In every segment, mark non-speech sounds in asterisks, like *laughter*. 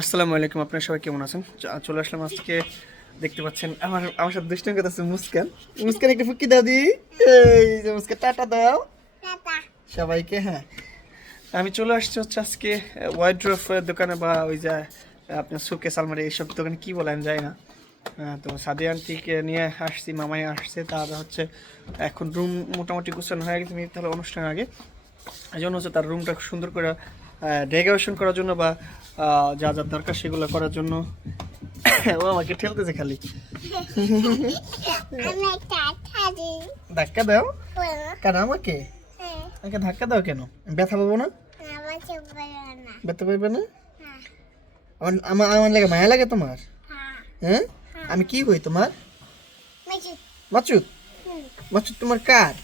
আসসালামু আলাইকুম আপনারা সবাই কেমন আছেন? চলে আসলাম আজকে দেখতে পাচ্ছেন আমার আমার সাথে দুষ্টামি কথা আছে মুস্কান। মুস্কান একটু ফুকি দাও দি। এই যে মুস্কান টাটা দাও। সবাইকে হ্যাঁ। আমি চলে আসছি হচ্ছে আজকে ওয়াইড্রোফ দোকানে বা ওই যে আপনার সুকে সালমারি এইসব দোকানে কি বলে আমি যাই না। তো সাদি আন্টিকে নিয়ে আসছি মামাই আসছে তার হচ্ছে এখন রুম মোটামুটি গুছানো হয়ে গেছে তাহলে অনুষ্ঠানের আগে। এই জন্য হচ্ছে তার রুমটা সুন্দর করে ডেকোরেশন করার জন্য বা যা যা দরকার সেগুলো করার জন্য। ও আমাকে ঠেলতেছে খালি। ধাক্কা দাও। কেন আমাকে? হ্যাঁ। আমাকে ধাক্কা দাও কেন? ব্যথা পাবো না? ব্যথা পাইবে না? হ্যাঁ। আমার আমার লাগে মায়া লাগে তোমার? হ্যাঁ। হ্যাঁ? আমি কি হই তোমার? মাচুত। মাচুত? তোমার কার?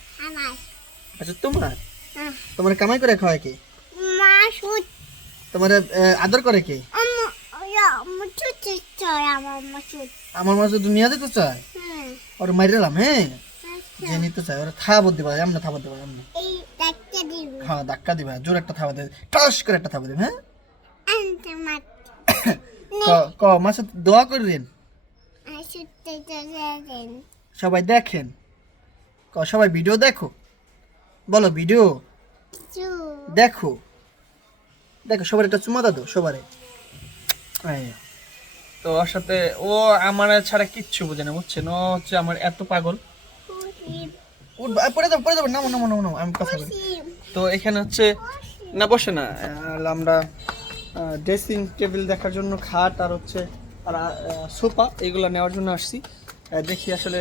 আচ্ছা তোমার? তোমার কামাই করে খাওয়ায় কে? তোমার আদর করে কে? আমার আমার মাঝে দুনিয়া দিতে চায়? হুম। ওর মারিলাম হ্যাঁ? আচ্ছা। যে নিতে চায় ওরা থাবত দিবা এমন থাবত দিবা এই হ্যাঁ ধাক্কা দিবা জোর একটা থাবা দেবে টস করে একটা থাবা দেবে হ্যাঁ? *coughs* ক মাসে দোয়া করবেন চলে দেন। সবাই দেখেন। ক সবাই ভিডিও দেখো। বলো ভিডিও। দেখো। দেখো সবার একটা চুমা দাদো সবারে। তো ওর সাথে ও আমার ছাড়া কিচ্ছু বোঝে না বুঝছেন ও হচ্ছে আমার এত পাগল। পড়ে যাব পড়ে যাব নামো নামো নামো আমি কথা বলি। তো এখানে হচ্ছে না বসে না আমরা ড্রেসিং টেবিল দেখার জন্য খাট আর হচ্ছে আর সোফা এগুলো নেওয়ার জন্য আসছি। দেখি আসলে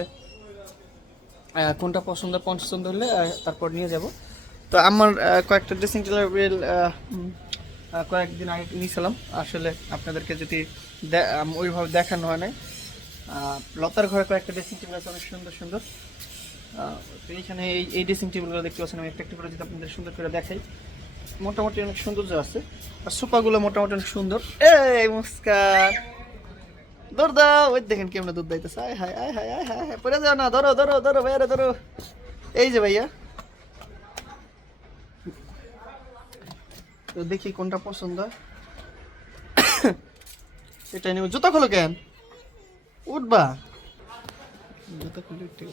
কোনটা পছন্দ পছন্দ হলে তারপর নিয়ে যাব। তো আমার কয়েকটা ড্রেসিং টেবিল কয়েকদিন আগে নিয়েছিলাম আসলে আপনাদেরকে যদি ওইভাবে দেখানো হয় নাই। লতার ঘরে কয়েকটা ড্রেসিং টেবিল আছে, অনেক সুন্দর সুন্দর। এইখানে এই এই ড্রেসিং টেবিলগুলো দেখতে পাচ্ছেন, আমি একটা একটা করে যদি আপনাদের সুন্দর করে দেখাই। মোটামুটি অনেক সৌন্দর্য আছে। আর সোফাগুলো মোটামুটি অনেক সুন্দর। এই মুস্কান! দৌড় ওই দেখেন কেমন দুধ দাইতেছে। আয় হায় আয় হায় আয় হায় পড়ে যাও না, ধরো ধরো ধরো, ভাইয়া ধরো। এই যে ভাইয়া। তো দেখি কোনটা পছন্দ হয়। এটা নেব। জুতা খোলো কেন? উঠবা। জুতা খুলে উঠতে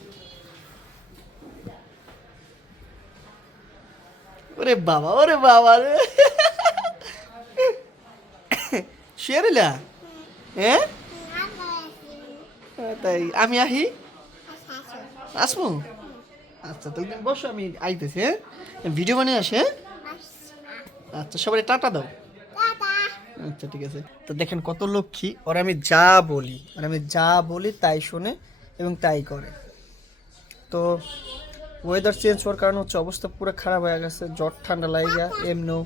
ওরে বাবা ওরে বাবা রে। শেরিলা হ্যাঁ তাই। আমি আহি? আসব আচ্ছা তাহলে তুমি বসো আমি আইতেছি হ্যাঁ? ভিডিও বানিয়ে আসে হ্যাঁ? আচ্ছা সবাই টাটা দাও। আচ্ছা ঠিক আছে। তো দেখেন কত লক্ষ্মী ওর আমি যা বলি আর আমি যা বলি তাই শোনে এবং তাই করে। তো ওয়েদার চেঞ্জ হওয়ার কারণে হচ্ছে অবস্থা পুরো খারাপ হয়ে গেছে জ্বর ঠান্ডা লাগে যায় এমনিও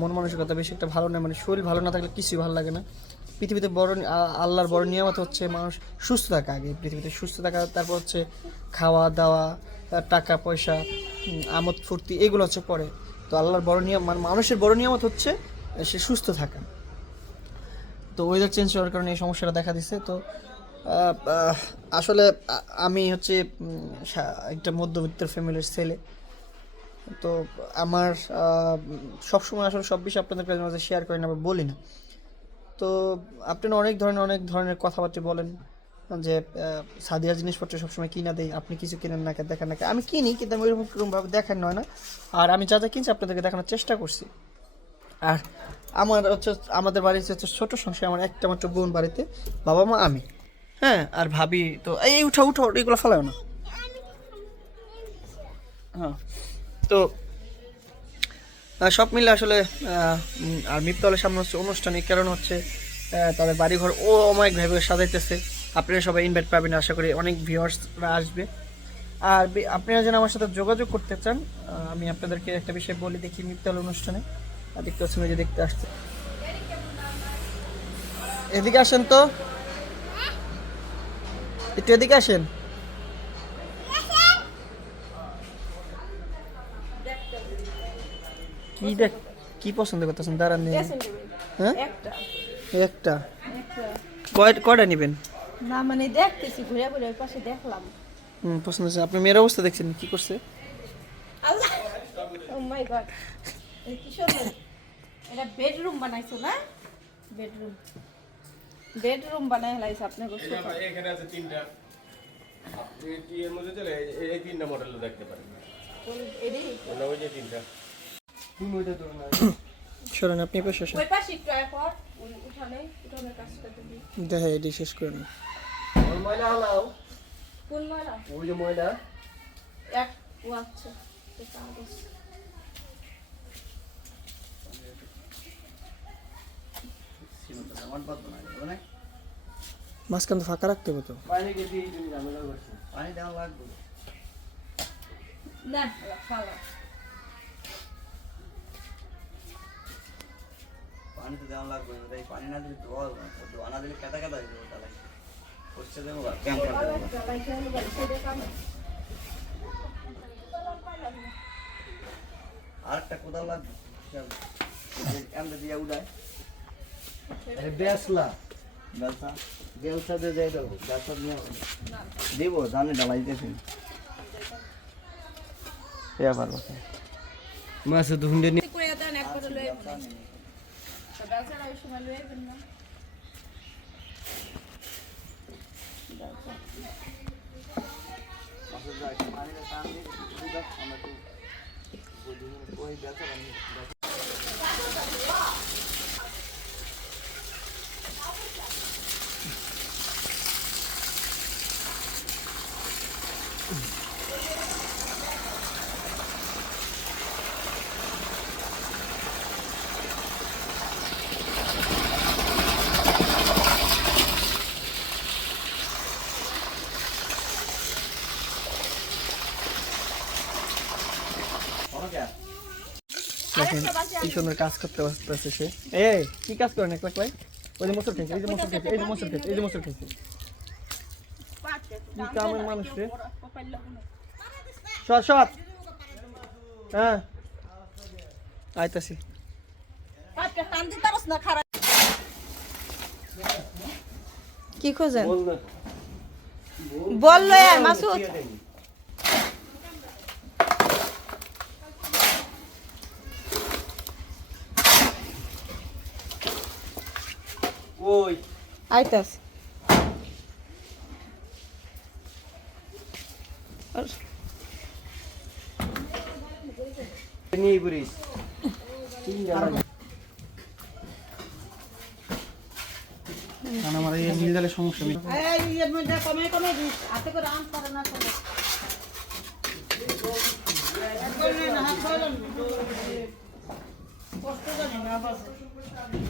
মন মানসিকতা বেশি একটা ভালো না মানে শরীর ভালো না থাকলে কিছুই ভালো লাগে না। পৃথিবীতে বড় আল্লাহর বড় নিয়ামত হচ্ছে মানুষ সুস্থ থাকা আগে পৃথিবীতে সুস্থ থাকা তারপর হচ্ছে খাওয়া দাওয়া টাকা পয়সা আমোদ ফুর্তি এগুলো হচ্ছে পরে। তো আল্লাহর বড় নিয়ম মানে মানুষের বড় নিয়ামত হচ্ছে সে সুস্থ থাকা। তো ওয়েদার চেঞ্জ হওয়ার কারণে এই সমস্যাটা দেখা দিচ্ছে তো আসলে আমি হচ্ছে একটা মধ্যবিত্ত ফ্যামিলির ছেলে। তো আমার সবসময় আসলে সব বিষয় আপনাদের কাছে মাঝে শেয়ার করি না বা বলি না। তো আপনারা অনেক ধরনের অনেক ধরনের কথাবার্তা বলেন। যে সাদিয়ার জিনিসপত্র সবসময় কিনা দেই, আপনি কিছু কিনেন না দেখেন না আমি কিনি, কিন্তু আমি ওইরকম ভাবে দেখানো হয় না। আর আমি যা যা কিনছি আপনাদেরকে দেখানোর চেষ্টা করছি। আর আমার হচ্ছে, আমাদের বাড়িতে হচ্ছে ছোটো সংসার, আমার একটা মাত্র বোন বাড়িতে, বাবা মা, আমি। হ্যাঁ আর ভাবি তো, এই উঠো উঠো, এগুলো ফেলাও না। হ্যাঁ তো সব মিলে আসলে আর মিপ্তলের সামনে হচ্ছে অনুষ্ঠান, এই কারণ হচ্ছে তাদের বাড়িঘর, ও অনেক ভাবে সাজাইতেছে। আপনারা সবাই ইনভাইট পাবেন আশা করি অনেক ভিউয়ার্সরা আসবে। আর আপনারা যেন আমার সাথে যোগাযোগ করতে চান আমি আপনাদেরকে একটা বিষয় বলি দেখি মিপ্তল অনুষ্ঠানে। দেখতে পাচ্ছেন যে দেখতে আসছে। এদিকে আসেন তো। একটু এদিকে আসেন। কি দেখ কি পছন্দ করতেছেন? দাঁড়ান নিয়ে। হ্যাঁ? একটা। কয়টা নেবেন? না মানে দেখতেছি ঘুরে ঘুরে ওই পাশে দেখলাম। হুম পছন্দ হচ্ছে আপনি মেয়ের অবস্থা দেখছেন কি করছে? আল্লাহ! ও মাই গড কি সুন্দর। এটা বেডরুম বানাইছো না? বেডরুম বেডরুম বানাই হেলাইছে আপনি এখানে আছে তিনটা। আপনি এর মধ্যে চলে এই- তিনটা মডেল দেখতে পারেন। এডি ওই যে তিনটা। তুমি ওইটা ধরো না। সরেন আপনি পাশে আসেন ওই পাশে একটু আয় পর উঠানে উঠানে কাজটা দেখে এটি শেষ করে ওর ময়লা হলাও কোন মারা ওই যে ময়লা। এক ও আচ্ছা মাঝখান তো ফাঁকা রাখতে হবে তো। বাইরে গেছি তুমি ঝামেলা করছ। পানি দেওয়া লাগবে। না পানি তো দেওয়া লাগবে না তাই পানি না দিলে ধোয়া ধোয়া না। দিলে কেটা কেটা হয়ে যাবে তাহলে করছে দেবো আর ক্যাম্প আর একটা কোদাল লাগবে এমনি দিয়ে উড়ায় বেসলা বেলসা বেলসা দিয়ে যাই দেবো বেলসা নিয়ে দিব জানে ডালাইতেছি এ পারব মাছে তো হুন্ডে নিয়ে করে দেন একবার লয়ে বেলচারা ওই সময় লয়ে যাবেন না দেখেন কি সুন্দর কাজ করতে পারতেছে সে। কি কাজ একলাই ওই যে খেয়েছে, এই যে খেয়েছে, এই যে খেয়েছে, এই যে খেয়েছে। কি কামের মানুষ রে হ্যাঁ। আইতাছি। কি খোঁজেন? বলল মাসুদ। ওই আইতাস নিয়ে পড়িস কারণ আমার এই নীল জালের সমস্যা নেই। আইনে ডেলে হালাই শোন কোনটা ডাইলা দেন খুব না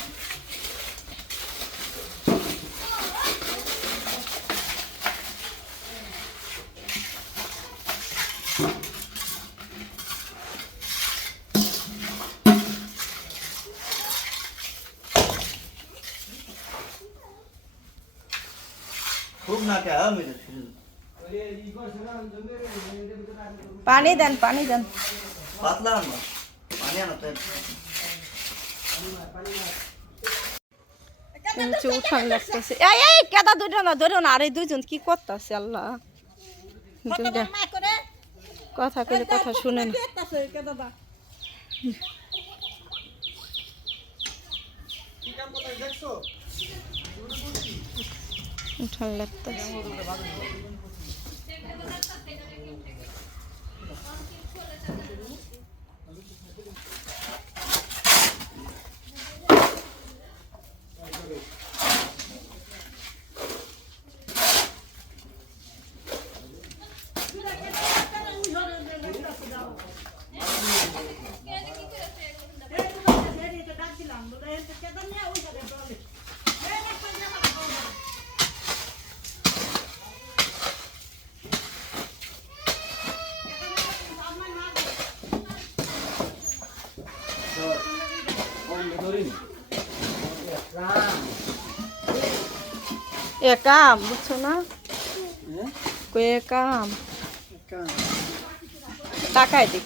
পানি দেন পানি দেন। পাতলা পানি আনো তো। উঠান লাগতেছে। এই এই কেদা দুইটা না ধরো না আরে দুইজন কি করতেছে আল্লাহ। দুইটা কথা কইলে কথা শুনে না। উঠান লাগতেছে। এ কাম বুঝছ না? এ কাম টাকায় দিক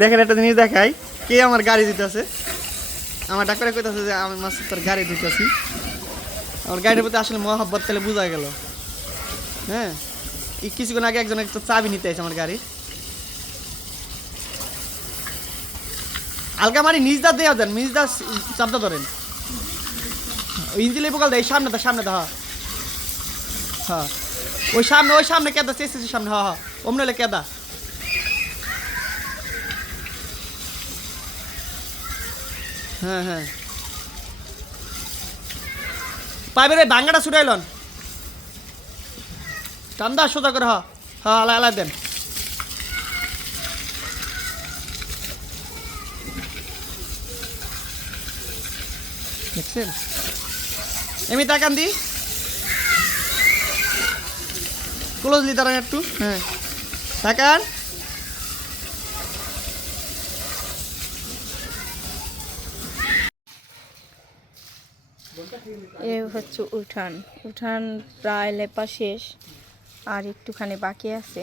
দেখেন একটা জিনিস দেখাই। কে আমার গাড়ি দিতেছে? আমার ডাক্তারে কইতাছে যে আমি মাস তোর গাড়ি দিতেছি। আমার গাড়ির প্রতি আসলে মহাব্বত তাহলে বোঝা গেল। হ্যাঁ? এই কিছুক্ষণ আগে একজন একটা চাবি নিতে এসে আমার গাড়ি। আলগা মারি নিজ দা দেওয়া দেন, নিজ দা চাপটা ধরেন। ইঞ্জিলে পোকাল দেয় সামনে দা সামনে দা হ্যাঁ হ্যাঁ ওই সামনে ওই সামনে কেদা চেয়েছি সামনে হ্যাঁ হ্যাঁ অমনে কেদা? হ্যাঁ হ্যাঁ। পাইবে রে ভাঙ্গাটা ছুটাইলন টান্দা, সোজা করে হ্যাঁ হ্যাঁ আলাই আলাই দেন। দেখছেন? এমনি তাকান দি ক্লোজলি দাঁড়ান একটু। হ্যাঁ। তাকান। এ হচ্ছে উঠান। উঠান প্রায় লেপা শেষ আর একটুখানি বাকি আছে।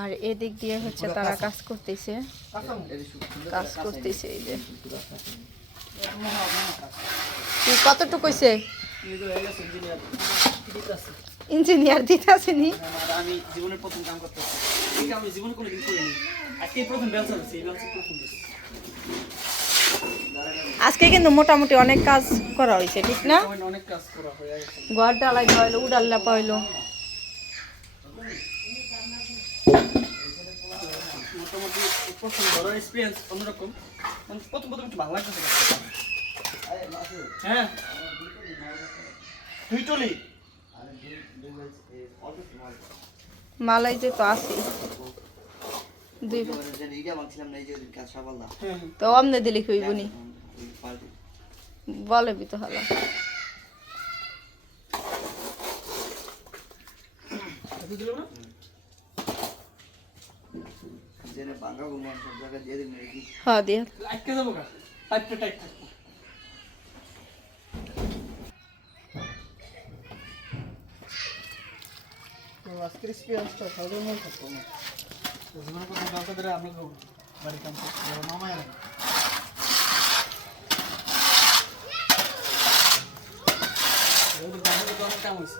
আর এদিক দিয়ে হচ্ছে তারা কাজ করতেছে। কাজ করতেছে এই যে। কতটুকু হইছে? ইঞ্জিনিয়ার দিতে আসেনি আমি জীবনের প্রথম কাম করতে আমি জীবনে কোনোদিন করিনি। আজকে প্রথম ব্যবসা হচ্ছে এই ব্যবসা প্রথম। আজকে কিন্তু মোটামুটি অনেক কাজ করা হয়েছে ঠিক না? ঘর ডালাই হইল উডাল লাপা হইল মোটামুটি প্রথম বড় এক্সপিরিয়েন্স অন্যরকম। প্রথম প্রথম একটু ভালো লাগতেছে কাজটা। তুই টলি মালাই যে তো আসি তো অমনে দিলি খুইবনি পার্টি। বলে বি তো হলো। হ্যাঁ দিয়া। আটকে যাব কা টাইপটা টাইট থাকব তো আজকের এক্সপিরিয়েন্সটা সাধারণ থাকতো না? জীবনে প্রথম ব্যবসা ধরে আমরা বাড়ি কাম করছি মামায় কাম হয়েছে